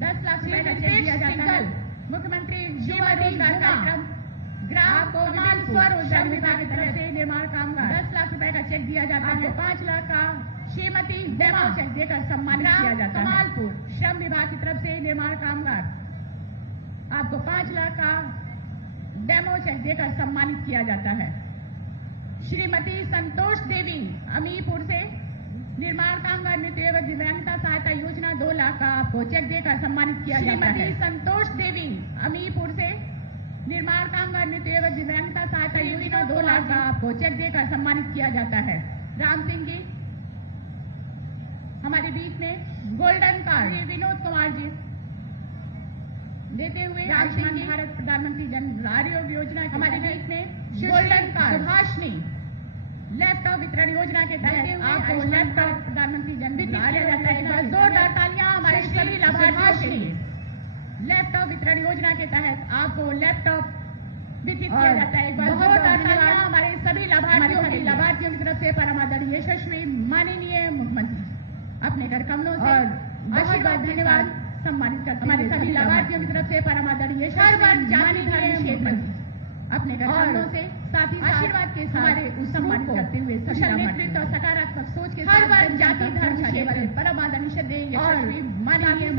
10 लाख रुपए का चेक दिया जाता है। मुख्यमंत्री युवा रोजगार कार्यक्रम ग्राम को स्वरोजगार विभाग की तरफ से निर्माण कामगार 10 लाख रुपए का चेक दिया जाता है। 5 लाख का श्रीमती डेमो चेक देकर सम्मानित किया जाता है। कमालपुर श्रम विभाग की तरफ से निर्माण कामगार आपको 5 लाख का डेमो चेक देकर सम्मानित किया जाता है। श्रीमती संतोष देवी अमीपुर से निर्माण कामगार नीति एवं दिव्यांगता सहायता योजना 2 लाख का आपको चेक देकर सम्मानित किया जाता है। श्रीमती संतोष देवी अमीपुर से निर्माण कामगार नीति एवं दिव्यांगता सहायता योजना 2 लाख का आपको चेक देकर सम्मानित किया जाता है। राम सिंह जी हमारे बीच में गोल्डन कार्ड विनोद कुमार जी देते हुए आयुष्मान भारत प्रधानमंत्री जन आरोग्य योजना हमारे बीच में गोल्डन कार्ड सुभाषनी लैपटॉप वितरण योजना के तहत आपको लैपटॉप प्रधानमंत्री जन वितरण किया जाता है। जोरदार तालियां हमारे सभी लाभार्थियों के लिए। लैपटॉप वितरण योजना के तहत आपको लैपटॉप वितरित किया जाता है। जोरदार तालियां हमारे सभी लाभार्थियों की तरफ से परम आदरणीय यशस्वी माननीय मुख्यमंत्री अपने कर कमलों से बहुत बहुत धन्यवाद सम्मानित करते हमारे सभी लाभार्थियों की तरफ से परम आदरणीय हर वर्ग जाति धर्म क्षेत्र अपने कर कमलों से साथ ही आशीर्वाद के हमारे उस सम्मानित करते हुए कुशल नेतृत्व और सकारात्मक सोच के हर वर्ग जाति धर्म क्षेत्र परम आदरणीय श्रद्धेय यशस्वी माननीय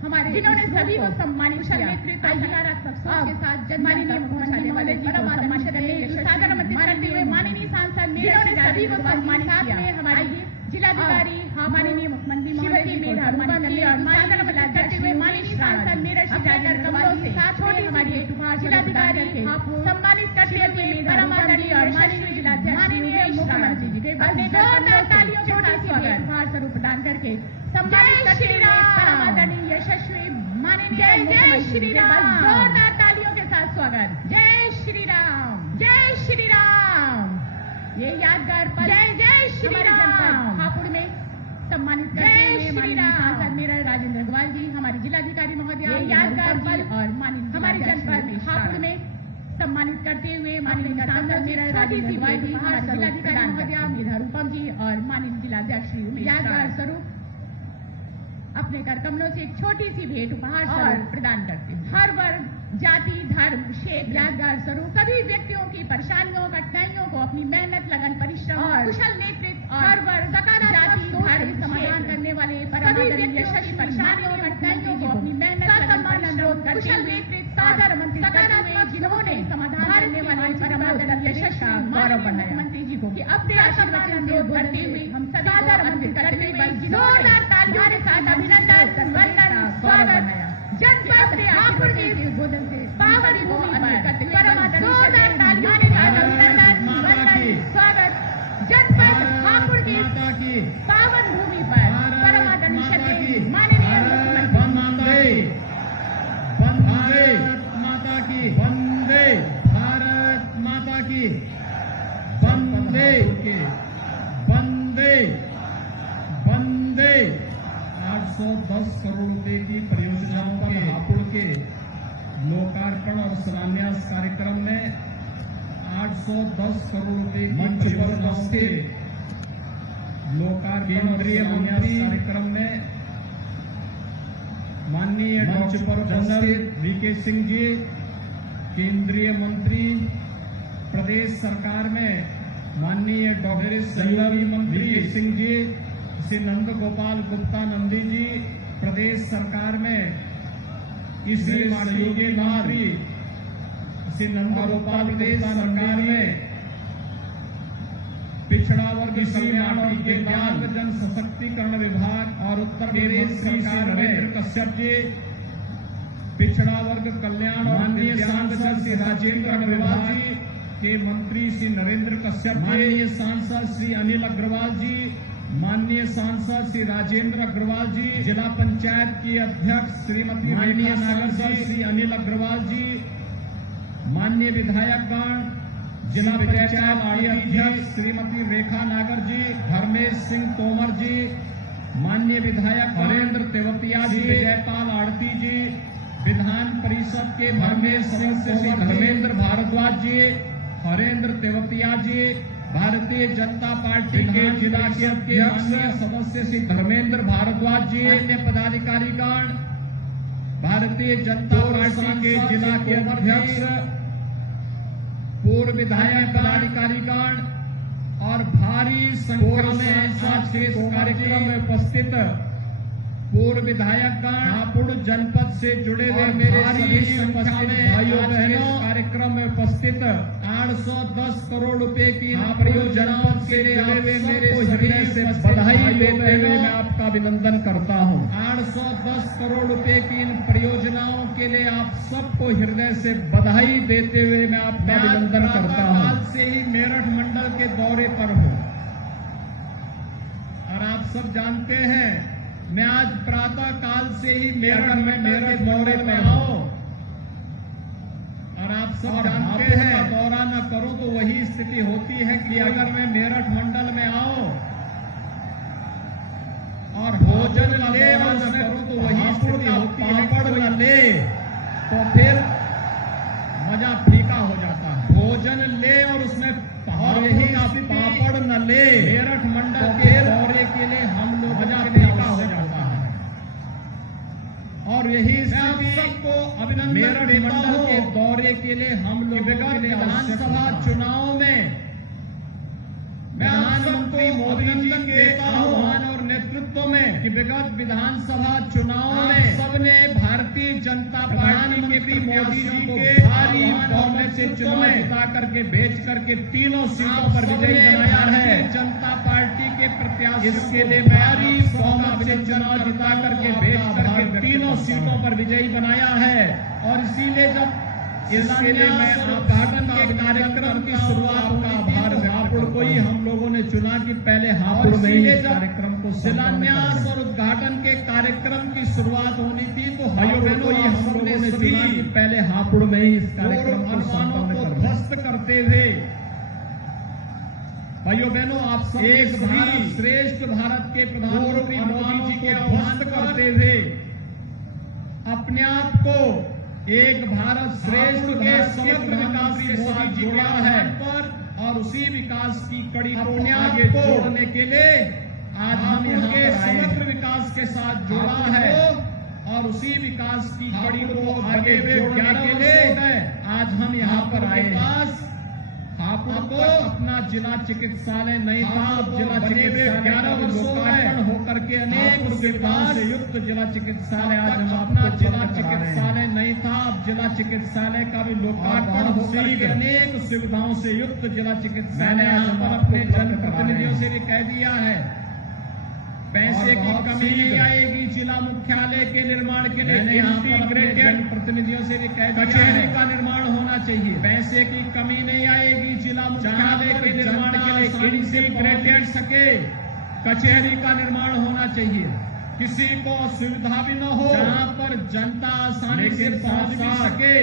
हमारे जिन्होंने सभी को सम्मानित कुशल नेतृत्व और सकारात्मक सोच के साथ माननीय मुख्यमंत्री महोदय जी को सम्मानित करते सादर आमंत्रित करते हुए माननीय सांसद जिन्होंने सभी को सम्मानित किया हमारी जिलाधिकारी माननीय मुख्यमंत्री महोदय जी को सादर आमंत्रित करते हुए माननीय सांसद नीरज शिवराजकर कमलों से साथ छोटी हमारी जिलाधिकारी सम्मानित करते हुए परम आदरणीय और माननीय जिलाध्यक्ष माननीय मुख्यमंत्री जी के जोरदार तालियों के साथ स्वागत उपहार स्वरूप प्रदान करके सम्मानित करते हुए परम आदरणीय यशस्वी माननीय जय श्री राम जोरदार तालियों के साथ स्वागत। जय श्री राम जय श्री राम। ये यादगार पल जय श्री राम हापुड़ में सम्मानित करते हुए माननीय सांसद नीरज राजेंद्र अग्रवाल जी हमारी जिलाधिकारी महोदया यादगार पल और माननीय हमारे जनपद में हापुड़ में सम्मानित करते हुए माननीय सांसद नीरज राजेंद्र अग्रवाल जी हमारे जिलाधिकारी महोदया मेधा रूपम जी और माननीय जिलाध्यक्ष श्री उमेश यादगार स्वरूप अपने कर कमलों से एक छोटी सी भेंट उपहार स्वरूप प्रदान करते हैं। हर वर्ग जाति धर्म क्षेत्र यादगार स्वरूप सभी व्यक्तियों की परेशानियों कठिनाइयों को अपनी मेहनत लगन परिश्रम और कुशल नेतृत्व हर वर्ग जाति धर्म समाधान करने वाले सभी यशस्वी परेशानियों कठिनाइयों को अपनी मेहनत लगन अनुरोध कुशल नेतृत्व सादर आमंत्रित सकारात्मक जिन्होंने समाधान करने वाले परम आदरणीय यशस्वी गौरव बढ़ाया मंत्री जी को कि अपने आशीर्वाद अनुरोध करते हुए हम सादर आमंत्रित करते हुए जोरदार तालियों के साथ अभिनंदन वंदन स्वागत जनपद से हापुड़ के उद्बोधन से पावन भूमि पर परम आदरणीय जोरदार तालियों के साथ अभिनंदन वंदन स्वागत जनपद हापुड़ की पावन भूमि पर परम आदरणीय श्रद्धेय माननीय मुख्यमंत्री वंदे माता की वंदे भारत माता की वंदे वंदे वंदे 810 करोड़ रुपए की परियोजनाओं के हापुड़ के लोकार्पण और शिलान्यास कार्यक्रम में 810 करोड़ रुपए की परियोजनाओं के लोकार्पण और शिलान्यास कार्यक्रम में माननीय doctor general VK Singh ji केंद्रीय मंत्री प्रदेश सरकार में माननीय doctor general VK Singh ji Shri Nand Gopal Gupta Nandi ji प्रदेश सरकार में इसी सहयोगी मंत्री श्री नंद गोपाल गुप्ता सरकार में पिछड़ा वर्ग कल्याण और दिव्यांग जन सशक्तिकरण विभाग और उत्तर प्रदेश सरकार में कश्यप जी पिछड़ा वर्ग कल्याण और माननीय सांसद श्री राजेंद्र अग्रवाल जी के मंत्री श्री नरेंद्र कश्यप माननीय सांसद श्री अनिल अग्रवाल जी माननीय सांसद श्री राजेंद्र अग्रवाल जी जिला पंचायत की अध्यक्ष श्रीमती माननीय नागर श्री अनिल अग्रवाल जी माननीय विधायकगण जिला पंचायत अध्यक्ष श्रीमती रेखा नागर जी धर्मेश सिंह तोमर जी माननीय विधायक हरेंद्र तेवतिया जी जयपाल आड़ती जी विधान परिषद के धर्मेश सदस्य श्री धर्मेंद्र भारद्वाज जी हरेंद्र तेवतिया जी भारतीय जनता पार्टी के जिला के अध्यक्ष सदस्य श्री धर्मेंद्र भारद्वाज जी अन्य पदाधिकारीगण भारतीय जनता पार्टी के जिला के अध्यक्ष, पूर्व विधायक पदाधिकारीगण और भारी संख्या में आज के इस कार्यक्रम में उपस्थित पूर्व विधायकगण, हापुड़ जनपद से जुड़े हुए मेरे सभी संख्या में भाइयों बहनों, कार्यक्रम में उपस्थित 810 करोड़ रुपए की परियोजनाओं के लिए मेरे हृदय से बधाई देते हुए मैं आपका अभिनंदन करता हूं। 810 करोड़ रुपए की इन परियोजनाओं के लिए आप सबको हृदय से बधाई देते हुए मैं आपका अभिनंदन करता हूं। आज से ही मेरठ मंडल के दौरे पर हूं और आप सब जानते हैं मैं आज प्रातः काल से ही मेरठ के दौरे में आओ और आप सब जानते हैं दौरा न करूं तो वही स्थिति होती है कि अगर मैं मेरठ मंडल में आऊं और भोजन ले और न करूं तो वही स्थिति होती है, पापड़ न ले तो फिर मजा फीका हो जाता है। भोजन ले और उसमें यही पापड़ न ले, मेरठ मंडल के दौरे के लिए हम लोग मजा फीका हो जाता है और यही सबको अभिनंदन मेरठ मंडल के दौरे के लिए हम लोग विधानसभा चुनाव में प्रधानमंत्री मोदी जी के आह्वान और नेतृत्व में कि विगत विधानसभा चुनाव में सबने भारतीय जनता पार्टी के भी मोदी जी के भारी बहुमत से चुनाव जिता करके भेज करके तीनों सीटों पर विजयी बनाया है। जनता पार्टी के प्रत्याशी इसके लिए भारी बहुमत से चुनाव जिता करके भेज करके तीनों सीटों पर विजयी बनाया है और इसीलिए जब इसके लिए मैं उद्घाटन के कार्यक्रम की शुरुआत का आभार हापुड़ को ही हम लोगों ने चुना कि पहले हापुड़ में ही कार्यक्रम को शिलान्यास और उद्घाटन के कार्यक्रम की शुरुआत होनी थी तो हापुड़ को ही हम लोगों ने चुना कि पहले हापुड़ में ही इस कार्यक्रम को संपन्न कर ध्वस्त करते हुए भाइयों बहनों आप सब एक भारत श्रेष्ठ भारत के प्रधानमंत्री मोदी जी के ध्वस्त करते हुए अपने आप को एक भारत श्रेष्ठ के समग्र विकास के साथ जुड़ा है और उसी विकास की कड़ी को आगे जोड़ने के लिए आज हम यहाँ के समग्र विकास के साथ जुड़ा है और उसी विकास की कड़ी को आगे जोड़ने के लिए आज हम यहाँ पर आए हैं। हापुड़ को अपना जिला चिकित्सालय नहीं था, जिला चिकित्सालय 11 वर्षों में होकर के अनेक सुविधाओं से युक्त जिला चिकित्सालय आज हम अपना जिला चिकित्सालय नहीं था, अब जिला चिकित्सालय का भी लोकार्पण होकर के अनेक सुविधाओं से युक्त जिला चिकित्सालय आज हम अपने जनप्रतिनिधियों से भी कह दिया है पैसे की कमी नहीं आएगी जिला मुख्यालय के निर्माण के लिए। इंटीग्रेटेड प्रतिनिधियों से भी कह दिया कचहरी का निर्माण होना चाहिए, पैसे की कमी नहीं आएगी जिला मुख्यालय के निर्माण के लिए। इंटीग्रेटेड सके कचहरी का निर्माण होना चाहिए, किसी को असुविधा भी न हो, जहां पर जनता आसानी से पहुंच भी सके।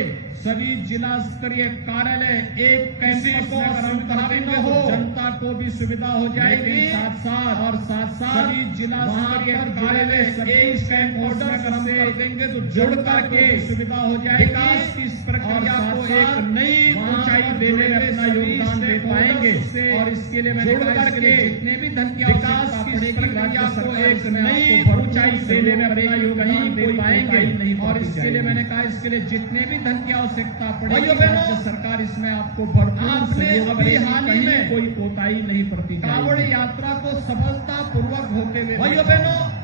सभी जिला स्तरीय कार्यालय एक कैंपस को असुविधा भी न हो, जनता को भी सुविधा हो जाएगी। साथ साथ सभी जिला स्तरीय कार्यालय एक कैंपस में कर देंगे तो जुड़ करके सुविधा हो जाएगी। विकास की इस प्रक्रिया को एक नई ऊंचाई देने में अपना योगदान दे पाएंगे और इसके लिए मैंने जुड़ करके जितने भी धन की विकास की इस प्रक्रिया को एक नई ऊंचाई देने में अपना योगदान दे पाएंगे और इसके लिए मैंने कहा इसके लिए जितने भी धन की आवश्यकता पड़ेगी राज्य सरकार इसमें आपको भरपूर सहयोग अभी हाल ही में कोई कोताही नहीं बरती। कांवड़ यात्रा को सफलता पूर्वक होते हुए भाइयों बहनों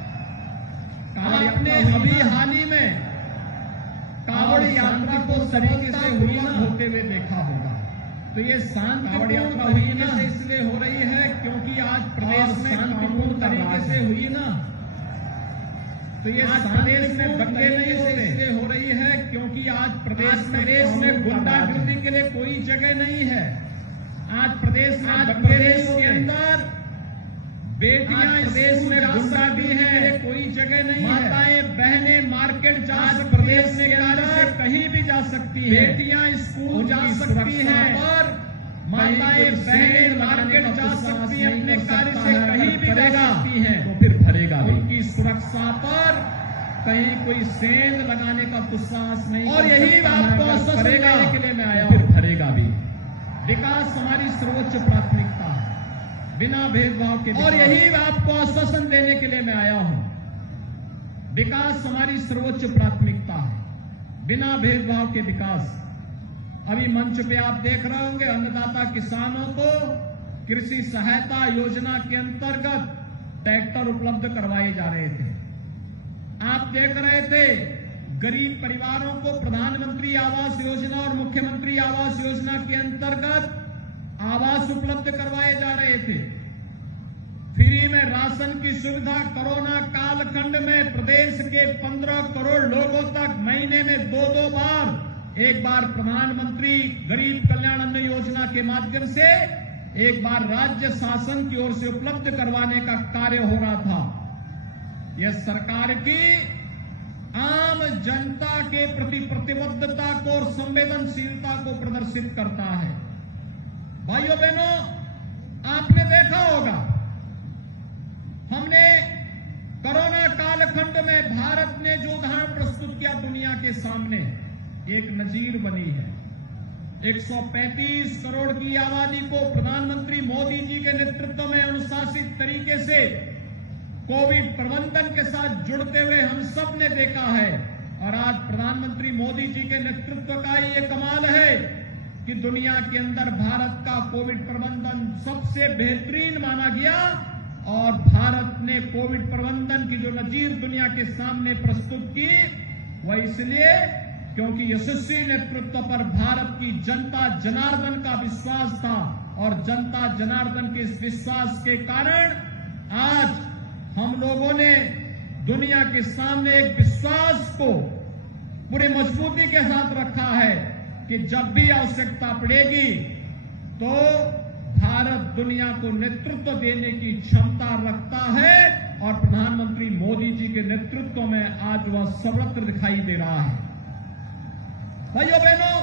आपने अभी हाल ही में कांवड़ यात्रा को तरीके से होते हुए देखा होगा। तो ये शांतिपूर्ण यात्रा हुई ना, इसलिए हो रही है क्योंकि आज प्रदेश में शांतिपूर्ण तरीके से हुई ना, तो ये प्रदेश में दंगे नहीं होते इसलिए हो रही है क्योंकि आज प्रदेश में गुंडागर्दी के लिए कोई जगह नहीं है। आज प्रदेश के अंदर बेटियां प्रदेश में गुंडागर्दी है कोई जगह नहीं है। माताएं बहनें मार्केट जा सकती, प्रदेश के अंदर कहीं भी जा सकती है, बेटियां स्कूल जा सकती हैं और माताएं बहनें मार्केट जा सकती हैं, अपने कार्य से कहीं भी जा सकती हैं। तो फिर भरेगा उनकी सुरक्षा पर कहीं कोई सेंध लगाने का दुस्साहस नहीं और यही आपको आश्वासन देने के लिए मैं आया फिर भरेगा भी। विकास हमारी सर्वोच्च प्राथमिकता है बिना भेदभाव के और यही आपको आश्वासन देने के लिए मैं आया हूं। विकास हमारी सर्वोच्च प्राथमिकता है, बिना भेदभाव के विकास। अभी मंच पे आप देख रहे होंगे, अन्नदाता किसानों को कृषि सहायता योजना के अंतर्गत ट्रैक्टर उपलब्ध करवाए जा रहे थे। आप देख रहे थे गरीब परिवारों को प्रधानमंत्री आवास योजना और मुख्यमंत्री आवास योजना के अंतर्गत आवास उपलब्ध करवाए जा रहे थे। फ्री में राशन की सुविधा कोरोना कालखंड में प्रदेश के 15 करोड़ लोगों तक महीने में 2-2 बार, एक बार प्रधानमंत्री गरीब कल्याण अन्न योजना के माध्यम से, एक बार राज्य शासन की ओर से उपलब्ध करवाने का कार्य हो रहा था। यह सरकार की आम जनता के प्रति प्रतिबद्धता को और संवेदनशीलता को प्रदर्शित करता है। भाइयों बहनों, आपने देखा होगा, हमने कोरोना कालखंड में भारत ने जो उदाहरण प्रस्तुत किया दुनिया के सामने, एक नजीर बनी है। 135 करोड़ की आबादी को प्रधानमंत्री मोदी जी के नेतृत्व में अनुशासित तरीके से कोविड प्रबंधन के साथ जुड़ते हुए हम सब ने देखा है। और आज प्रधानमंत्री मोदी जी के नेतृत्व का ये कमाल है कि दुनिया के अंदर भारत का कोविड प्रबंधन सबसे बेहतरीन माना गया। और भारत ने कोविड प्रबंधन की जो नजीर दुनिया के सामने प्रस्तुत की, वह इसलिए क्योंकि यशस्वी नेतृत्व पर भारत की जनता जनार्दन का विश्वास था। और जनता जनार्दन के इस विश्वास के कारण आज हम लोगों ने दुनिया के सामने एक विश्वास को पूरी मजबूती के साथ रखा है कि जब भी आवश्यकता पड़ेगी तो भारत दुनिया को नेतृत्व देने की क्षमता रखता है। और प्रधानमंत्री मोदी जी के नेतृत्व में आज वह सर्वत्र दिखाई दे रहा है। भाइयों बहनों,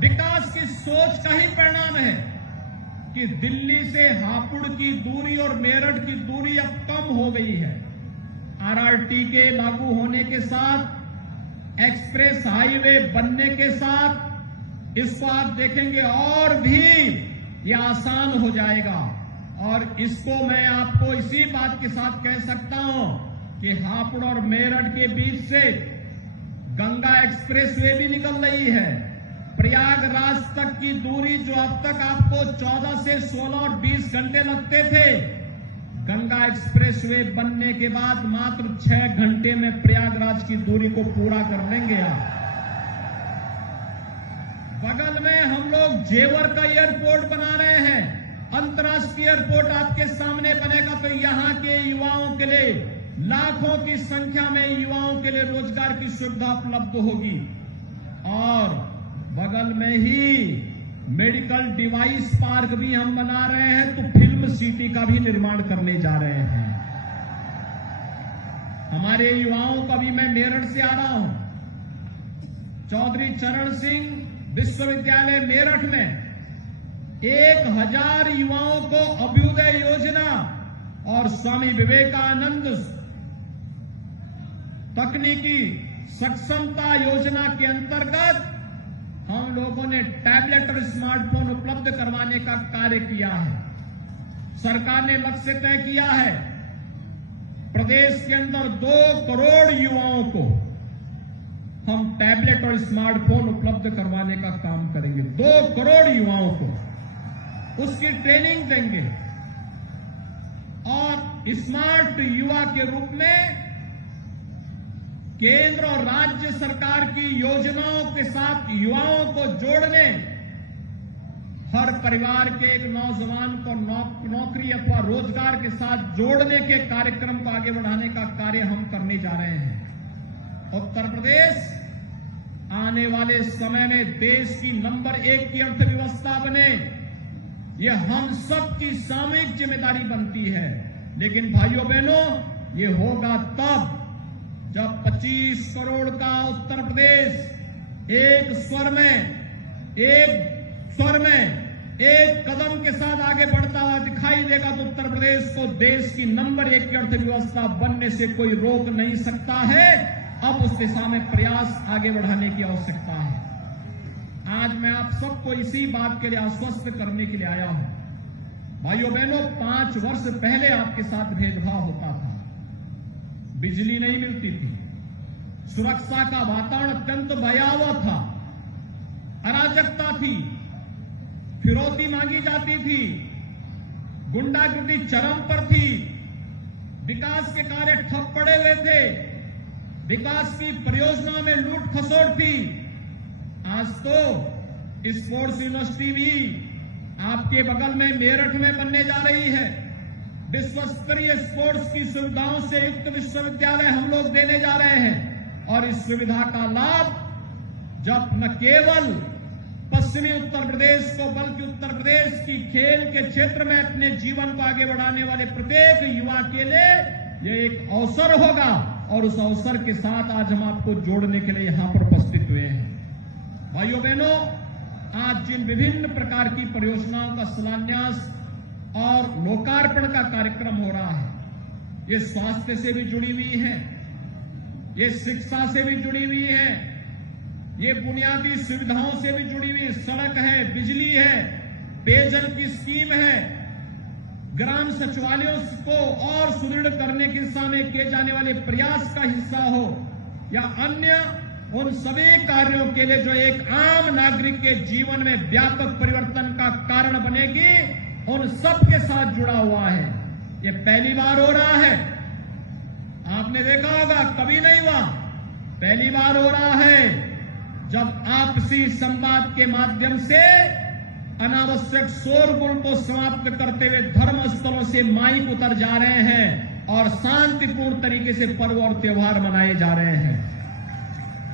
विकास की सोच का ही परिणाम है कि दिल्ली से हापुड़ की दूरी और मेरठ की दूरी अब कम हो गई है। आरआरटी के लागू होने के साथ, एक्सप्रेस हाईवे बनने के साथ इसको आप देखेंगे और भी ये आसान हो जाएगा। और इसको मैं आपको इसी बात के साथ कह सकता हूं कि हापुड़ और मेरठ के बीच से गंगा एक्सप्रेस वे भी निकल रही है। प्रयागराज तक की दूरी जो अब तक आपको 14 से 16 और 20 घंटे लगते थे, गंगा एक्सप्रेस वे बनने के बाद मात्र 6 घंटे में प्रयागराज की दूरी को पूरा कर लेंगे आप। बगल में हम लोग जेवर का एयरपोर्ट बना रहे हैं, अंतर्राष्ट्रीय एयरपोर्ट आपके सामने बनेगा तो यहां के युवाओं के लिए, लाखों की संख्या में युवाओं के लिए रोजगार की सुविधा उपलब्ध होगी। और बगल में ही मेडिकल डिवाइस पार्क भी हम बना रहे हैं, तो फिल्म सिटी का भी निर्माण करने जा रहे हैं। हमारे युवाओं का भी, मैं मेरठ से आ रहा हूं, चौधरी चरण सिंह विश्वविद्यालय मेरठ में 1000 युवाओं को अभ्युदय योजना और स्वामी विवेकानंद तकनीकी सक्षमता योजना के अंतर्गत हम लोगों ने टैबलेट और स्मार्टफोन उपलब्ध करवाने का कार्य किया है। सरकार ने लक्ष्य तय किया है, प्रदेश के अंदर 2 करोड़ युवाओं को हम टैबलेट और स्मार्टफोन उपलब्ध करवाने का काम करेंगे। 2 करोड़ युवाओं को उसकी ट्रेनिंग देंगे और स्मार्ट युवा के रूप में केंद्र और राज्य सरकार की योजनाओं के साथ युवाओं को जोड़ने, हर परिवार के एक नौजवान को नौकरी अथवा रोजगार के साथ जोड़ने के कार्यक्रम को आगे बढ़ाने का कार्य हम करने जा रहे हैं। उत्तर प्रदेश आने वाले समय में देश की नंबर 1 की अर्थव्यवस्था बने, यह हम सब की सामूहिक जिम्मेदारी बनती है। लेकिन भाइयों बहनों, ये होगा तब जब 25 करोड़ का उत्तर प्रदेश एक स्वर में एक कदम के साथ आगे बढ़ता हुआ दिखाई देगा तो उत्तर प्रदेश को देश की नंबर 1 की अर्थव्यवस्था बनने से कोई रोक नहीं सकता है। अब उस दिशा में प्रयास आगे बढ़ाने की आवश्यकता है। आज मैं आप सबको इसी बात के लिए आश्वस्त करने के लिए आया हूं। भाइयों बहनों, 5 वर्ष पहले आपके साथ भेदभाव होता था, बिजली नहीं मिलती थी, सुरक्षा का वातावरण अत्यंत भयावह था, अराजकता थी, फिरौती मांगी जाती थी, गुंडागर्दी चरम पर थी, विकास के कार्य ठप पड़े हुए थे, विकास की परियोजनाओं में लूट खसोट थी। आज तो स्पोर्ट्स यूनिवर्सिटी भी आपके बगल में मेरठ में बनने जा रही है। विश्व स्तरीय स्पोर्ट्स की सुविधाओं से युक्त विश्वविद्यालय हम लोग देने जा रहे हैं और इस सुविधा का लाभ जब न केवल पश्चिमी उत्तर प्रदेश को बल्कि उत्तर प्रदेश की खेल के क्षेत्र में अपने जीवन को आगे बढ़ाने वाले प्रत्येक युवा के लिए यह एक अवसर होगा और उस अवसर के साथ आज हम आपको जोड़ने के लिए यहां पर उपस्थित हुए हैं। भाइयों बहनों, आज जिन विभिन्न प्रकार की परियोजनाओं का शिलान्यास और लोकार्पण का कार्यक्रम हो रहा है, ये स्वास्थ्य से भी जुड़ी हुई है, ये शिक्षा से भी जुड़ी हुई है, ये बुनियादी सुविधाओं से भी जुड़ी हुई, सड़क है, बिजली है, पेयजल की स्कीम है, ग्राम सचिवालयों को और सुदृढ़ करने की दिशा में किए जाने वाले प्रयास का हिस्सा हो या अन्य उन सभी कार्यों के लिए जो एक आम नागरिक के जीवन में व्यापक परिवर्तन का कारण बनेगी, उन सब के साथ जुड़ा हुआ है। ये पहली बार हो रहा है, आपने देखा होगा कभी नहीं हुआ, पहली बार हो रहा है जब आपसी संवाद के माध्यम से अनावश्यक शोरगुल को समाप्त करते हुए धर्म स्थलों से माइक उतर जा रहे हैं और शांतिपूर्ण तरीके से पर्व और त्योहार मनाए जा रहे हैं।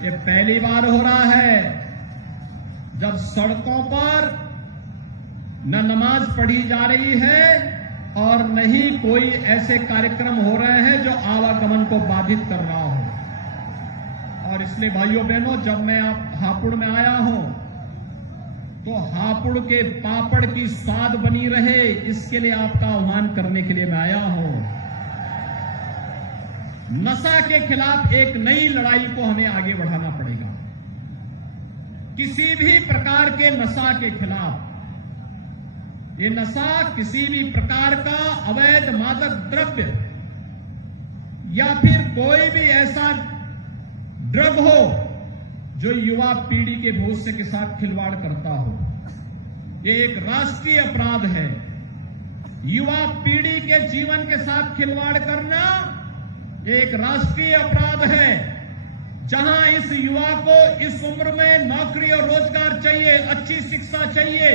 ये पहली बार हो रहा है जब सड़कों पर न नमाज पढ़ी जा रही है और न ही कोई ऐसे कार्यक्रम हो रहे हैं जो आवागमन को बाधित कर रहा हो। और इसलिए भाइयों बहनों, जब मैं हापुड़ में आया हूं तो हापुड़ के पापड़ की स्वाद बनी रहे, इसके लिए आपका आह्वान करने के लिए मैं आया हूं। नशा के खिलाफ एक नई लड़ाई को हमें आगे बढ़ाना पड़ेगा। किसी भी प्रकार के नशा के खिलाफ, ये नशा किसी भी प्रकार का अवैध मादक द्रव्य या फिर कोई भी ऐसा ड्रग हो जो युवा पीढ़ी के भविष्य के साथ खिलवाड़ करता हो, ये एक राष्ट्रीय अपराध है। युवा पीढ़ी के जीवन के साथ खिलवाड़ करना एक राष्ट्रीय अपराध है। जहां इस युवा को इस उम्र में नौकरी और रोजगार चाहिए, अच्छी शिक्षा चाहिए,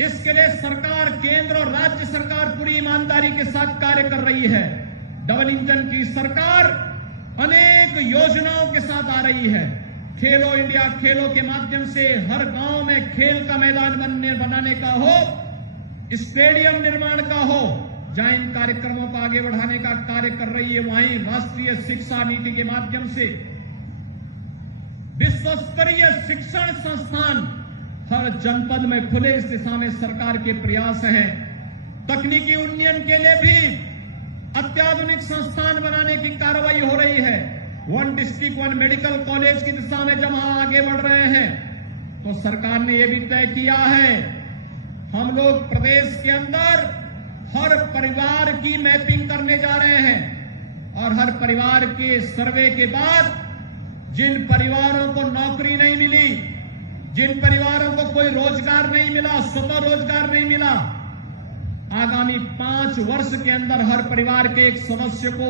इसके लिए सरकार, केंद्र और राज्य सरकार पूरी ईमानदारी के साथ कार्य कर रही है। डबल इंजन की सरकार अनेक योजनाओं के साथ आ रही है। खेलो इंडिया खेलों के माध्यम से हर गांव में खेल का मैदान बनाने का हो, स्टेडियम निर्माण का हो, जहां इन कार्यक्रमों को आगे बढ़ाने का कार्य कर रही है, वहीं राष्ट्रीय शिक्षा नीति के माध्यम से विश्व स्तरीय शिक्षण संस्थान हर जनपद में खुले, इस दिशा में सरकार के प्रयास हैं। तकनीकी उन्नयन के लिए भी अत्याधुनिक संस्थान बनाने की कार्रवाई हो रही है। 1 डिस्ट्रिक्ट 1 मेडिकल कॉलेज की दिशा में जब हम आगे बढ़ रहे हैं तो सरकार ने यह भी तय किया है, हम लोग प्रदेश के अंदर हर परिवार की मैपिंग करने जा रहे हैं और हर परिवार के सर्वे के बाद जिन परिवारों को नौकरी नहीं मिली, जिन परिवारों को कोई रोजगार नहीं मिला, स्वतः रोजगार नहीं मिला, आगामी 5 वर्ष के अंदर हर परिवार के एक सदस्य को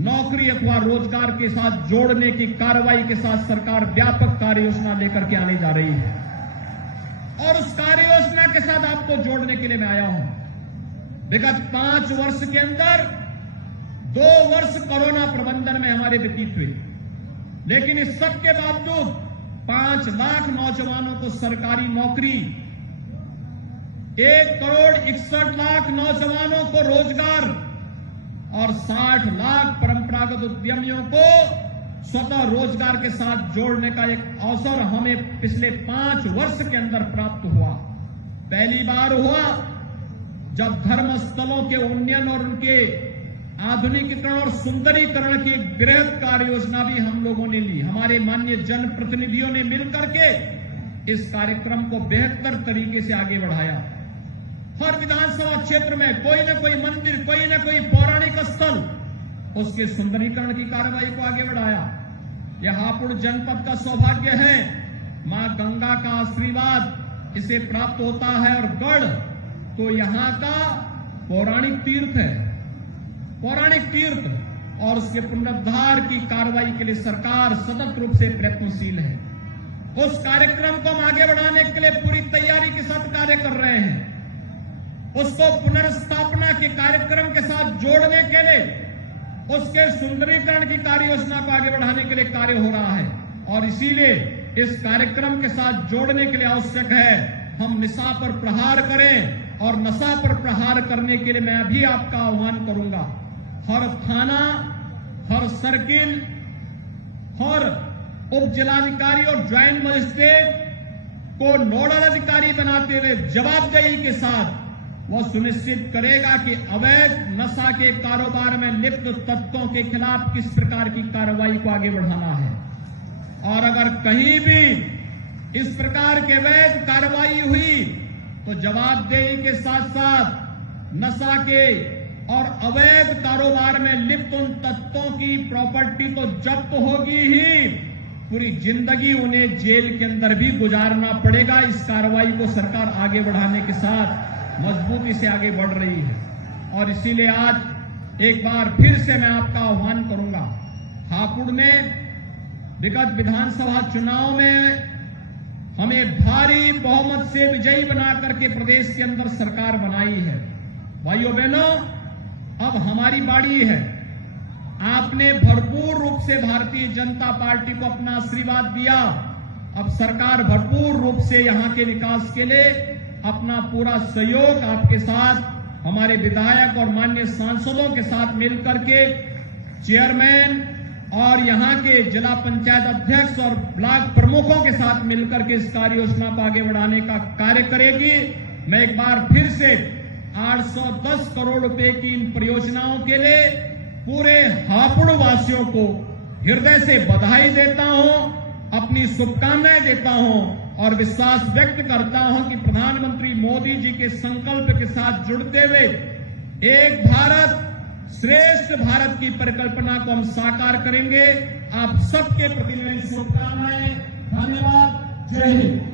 नौकरी अथवा रोजगार के साथ जोड़ने की कार्रवाई के साथ सरकार व्यापक कार्य योजना लेकर के आने जा रही है। और उस कार्य योजना के साथ आपको जोड़ने के लिए मैं आया हूं। विगत 5 वर्ष के अंदर 2 वर्ष कोरोना प्रबंधन में हमारे व्यतीत हुए, लेकिन इस सब के बावजूद 5 लाख नौजवानों को सरकारी नौकरी, 1,61,00,000 नौजवानों को रोजगार और 60 लाख परंपरागत उद्यमियों को स्वतः रोजगार के साथ जोड़ने का एक अवसर हमें पिछले 5 वर्ष के अंदर प्राप्त हुआ। पहली बार हुआ जब धर्म स्थलों के उन्नयन और उनके आधुनिकीकरण और सुंदरीकरण की एक बृहद कार्य योजना भी हम लोगों ने ली। हमारे माननीय जनप्रतिनिधियों ने मिलकर के इस कार्यक्रम को बेहतर तरीके से आगे बढ़ाया। हर विधानसभा क्षेत्र में कोई न कोई मंदिर, कोई न कोई पौराणिक स्थल उसके सुंदरीकरण की कार्रवाई को आगे बढ़ाया। यह हापुड़ जनपद का सौभाग्य है, मां गंगा का आशीर्वाद इसे प्राप्त होता है और गढ़ तो यहां का पौराणिक तीर्थ है, पौराणिक तीर्थ, और उसके पुनरुद्धार की कार्रवाई के लिए सरकार सतत रूप से प्रयत्नशील है। उस कार्यक्रम को हम आगे बढ़ाने के लिए पूरी तैयारी के साथ कार्य कर रहे हैं। उसको पुनर्स्थापना के कार्यक्रम के साथ जोड़ने के लिए, उसके सुंदरीकरण की कार्य योजना को आगे बढ़ाने के लिए कार्य हो रहा है, और इसीलिए इस कार्यक्रम के साथ जोड़ने के लिए आवश्यक है हम निशा पर प्रहार करें, और नशा पर प्रहार करने के लिए मैं भी आपका आह्वान करूंगा। हर थाना, हर सर्किल, हर उप जिलाधिकारी और ज्वाइंट मजिस्ट्रेट को नोडल अधिकारी बनाते हुए जवाबदेही के साथ वह सुनिश्चित करेगा कि अवैध नशा के कारोबार में लिप्त तत्वों के खिलाफ किस प्रकार की कार्रवाई को आगे बढ़ाना है, और अगर कहीं भी इस प्रकार के अवैध कार्रवाई हुई तो जवाबदेही के साथ साथ नशा के और अवैध कारोबार में लिप्त उन तत्वों की प्रॉपर्टी तो जब्त होगी ही, पूरी जिंदगी उन्हें जेल के अंदर भी गुजारना पड़ेगा। इस कार्रवाई को सरकार आगे बढ़ाने के साथ मजबूती से आगे बढ़ रही है, और इसीलिए आज एक बार फिर से मैं आपका आह्वान करूंगा। हापुड़ ने विगत विधानसभा चुनाव में हमें भारी बहुमत से विजयी बना करके प्रदेश के अंदर सरकार बनाई है। भाइयों बहनों, अब हमारी बारी है। आपने भरपूर रूप से भारतीय जनता पार्टी को अपना आशीर्वाद दिया, अब सरकार भरपूर रूप से यहां के विकास के लिए अपना पूरा सहयोग आपके साथ, हमारे विधायक और माननीय सांसदों के साथ मिलकर के, चेयरमैन और यहां के जिला पंचायत अध्यक्ष और ब्लॉक प्रमुखों के साथ मिलकर के इस कार्य योजना को आगे बढ़ाने का कार्य करेगी। मैं एक बार फिर से 810 करोड़ रुपए की इन परियोजनाओं के लिए पूरे हापुड़ वासियों को हृदय से बधाई देता हूं, अपनी शुभकामनाएं देता हूं, और विश्वास व्यक्त करता हूं कि प्रधानमंत्री मोदी जी के संकल्प के साथ जुड़ते हुए एक भारत श्रेष्ठ भारत की परिकल्पना को हम साकार करेंगे। आप सबके प्रति मेरी शुभकामनाएं। धन्यवाद। जय हिंद।